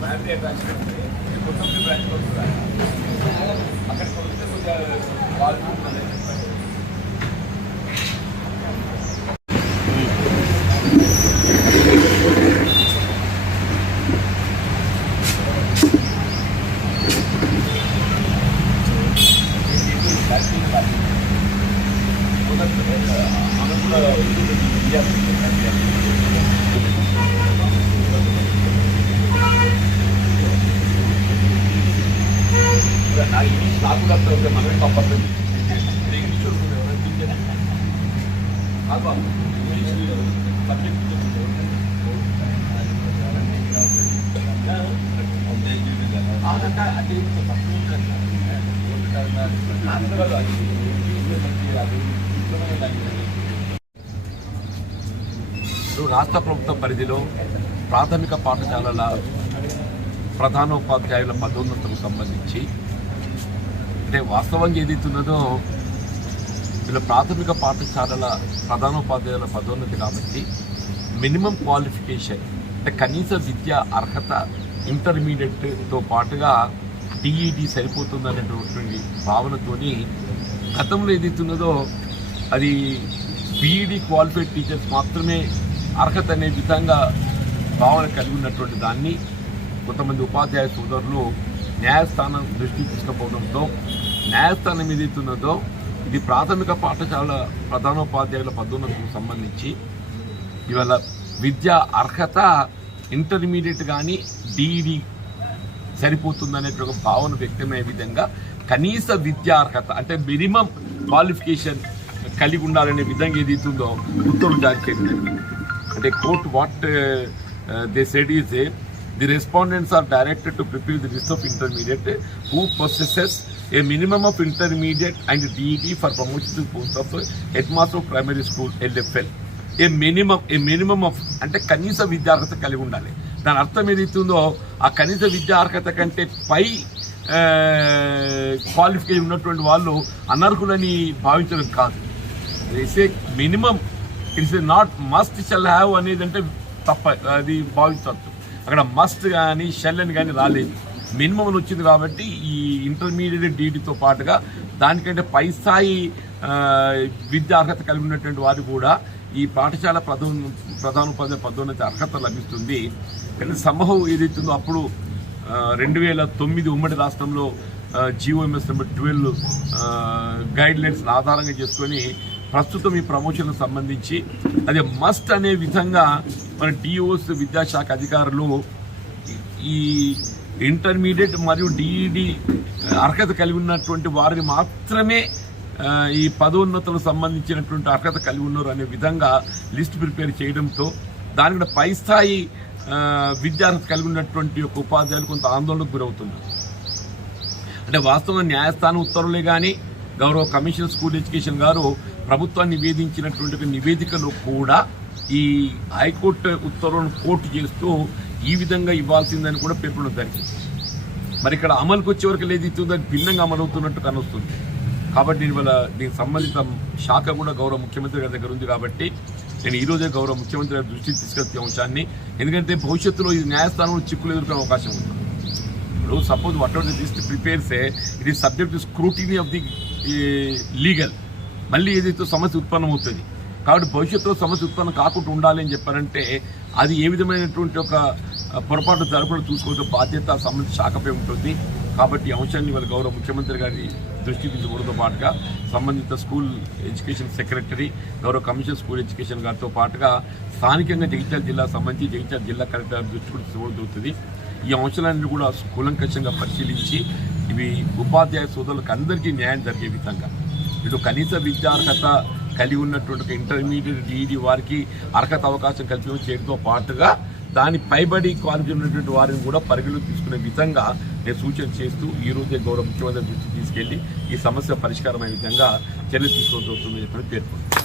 Family attachment కొత్త branch అక్కడికి వస్తే కొంచెం వాళ్ళు మనమే కంపల్సరీ రాష్ట్ర ప్రభుత్వ పరిధిలో ప్రాథమిక పాఠశాలల ప్రధానోపాధ్యాయుల పదోన్నతులకు సంబంధించి అంటే వాస్తవంగా ఏదైతున్నదో వీళ్ళ ప్రాథమిక పాఠశాలల ప్రధానోపాధ్యాయుల పదోన్నతి కాబట్టి మినిమం క్వాలిఫికేషన్ అంటే కనీస విద్యా అర్హత ఇంటర్మీడియట్తో పాటుగా టీఈడి సరిపోతుందనేటువంటి భావనతోని గతంలో ఏదైతున్నదో అది బీఈడి క్వాలిఫైడ్ టీచర్స్ మాత్రమే అర్హత అనే విధంగా భావన కలిగి ఉన్నటువంటి దాన్ని కొంతమంది ఉపాధ్యాయ సోదరులు న్యాయస్థానం దృష్టికి తీసుకుపోవడంతో న్యాయస్థానం ఏదైతున్నదో ఇది ప్రాథమిక పాఠశాల ప్రధానోపాధ్యాయుల పదోన్నతులకు సంబంధించి ఇవాళ విద్యా అర్హత ఇంటర్మీడియట్ కానీ డిఈడి సరిపోతుందనే ఒక భావన వ్యక్తమయ్యే విధంగా కనీస విద్యా అర్హత అంటే మినిమం క్వాలిఫికేషన్ కలిగి ఉండాలనే విధంగా ఏదైతుందో ఉత్తర్వులు జారీ చేయడం అంటే court what they said is the respondents are directed to prepare the list of intermediate who possesses a minimum of intermediate and DED for promotion to the post of headmaster of primary school LFL. A minimum of అంటే కనీస విద్యార్హత కలిగి ఉండాలి. దాని అర్థం ఏదైతుందో ఆ కనీస విద్యార్హత కంటే పై క్వాలిఫికేషన్ ఉన్నటువంటి వాళ్ళు అనర్హులని భావించడం కాదు. It's a minimum, it's a not must shall have అనేది అంటే తప్ప, అది భావించవచ్చు. అక్కడ మస్ట్ కానీ షెల్ అని కానీ రాలేదు, మినిమం వచ్చింది కాబట్టి ఈ ఇంటర్మీడియట్ డీటీతో పాటుగా దానికంటే పై స్థాయి విద్యార్హత కలిగి ఉన్నటువంటి వారు కూడా ఈ పాఠశాల ప్రధానోపాధ్యాయ పదోన్నతి అర్హత లభిస్తుంది. కానీ సంభవం ఏదైతుందో అప్పుడు 2009 ఉమ్మడి రాష్ట్రంలో GOMS నెంబర్ 12 గైడ్ లైన్స్ ఆధారంగా చేసుకొని ప్రస్తుతం ఈ ప్రమోషన్లకు సంబంధించి అదే మస్ట్ అనే విధంగా మన డిఓస్ విద్యాశాఖ అధికారులు ఈ ఇంటర్మీడియట్ మరియు డిఈడి అర్హత కలిగి ఉన్నటువంటి వారిని మాత్రమే ఈ పదోన్నతులకు సంబంధించినటువంటి అర్హత కలిగి ఉన్నారు అనే విధంగా లిస్ట్ ప్రిపేర్ చేయడంతో దానికి పై స్థాయి విద్యార్హత కలిగి ఉన్నటువంటి ఒక ఉపాధ్యాయులు కొంత ఆందోళనకు గురవుతున్నారు. అంటే వాస్తవంగా న్యాయస్థానం ఉత్తర్వులే కానీ గౌరవ కమిషనర్ స్కూల్ ఎడ్యుకేషన్ గారు ప్రభుత్వాన్ని నివేదించినటువంటి నివేదికలో కూడా ఈ హైకోర్టు ఉత్తర్వులను కోర్టు చేస్తూ ఈ విధంగా ఇవ్వాల్సిందని కూడా పేర్కొనడం జరిగింది. మరి ఇక్కడ అమలుకు వచ్చే వరకు ఏదైతుందో భిన్నంగా అమలవుతున్నట్టు కనొస్తుంది. కాబట్టి దీనికి సంబంధిత శాఖ కూడా గౌరవ ముఖ్యమంత్రి గారి దగ్గర ఉంది. కాబట్టి నేను ఈరోజే గౌరవ ముఖ్యమంత్రి గారి దృష్టికి తీసుకొచ్చే అంశాన్ని, ఎందుకంటే భవిష్యత్తులో ఈ న్యాయస్థానంలో చిక్కులు ఎదుర్కొనే అవకాశం ఉంది. ఇప్పుడు suppose what ever this prepares it is subject to scrutiny of the legal, మళ్ళీ ఏదైతే సమస్య ఉత్పన్నమవుతుంది. కాబట్టి భవిష్యత్తులో సమస్య ఉత్పన్నం కాకుండా ఉండాలి అని చెప్పారంటే అది ఏ విధమైనటువంటి ఒక పొరపాటు జరగకుండా చూసుకోవాల్సిన బాధ్యత సంబంధించిన శాఖపై ఉంటుంది. కాబట్టి ఈ అంశాన్ని వాళ్ళ గౌరవ ముఖ్యమంత్రి గారి దృష్టికి తీసుకోవడంతో పాటుగా సంబంధిత స్కూల్ ఎడ్యుకేషన్ సెక్రటరీ, గౌరవ కమిషనర్ స్కూల్ ఎడ్యుకేషన్ గారితో పాటుగా స్థానికంగా జగిత్యాల జిల్లాకు సంబంధించి జగిత్యాల జిల్లా కలెక్టర్ దృష్టి కూడా తీసుకోవడం జరుగుతుంది. ఈ అంశాలన్నీ కూడా కూలంకషంగా పరిశీలించి ఇవి ఉపాధ్యాయ సోదరులకు అందరికీ న్యాయం జరిగే విధంగా ఇటు కనీస విద్యార్హత కలిగి ఉన్నటువంటి ఇంటర్మీడియట్ డిఈడి వారికి అర్హత అవకాశం కల్పించడం చేయడంతో పాటుగా దాని పైబడి క్వాలిటీ ఉన్నటువంటి వారిని కూడా పరిగణలోకి తీసుకునే విధంగా నేను సూచన చేస్తూ ఈ రోజే గౌరవ ముఖ్యమంత్రి దృష్టికి తీసుకెళ్లి ఈ సమస్య పరిష్కారమయ్యే విధంగా చర్యలు తీసుకోవాల్సి వస్తుందని చెప్పి పేర్కొంది.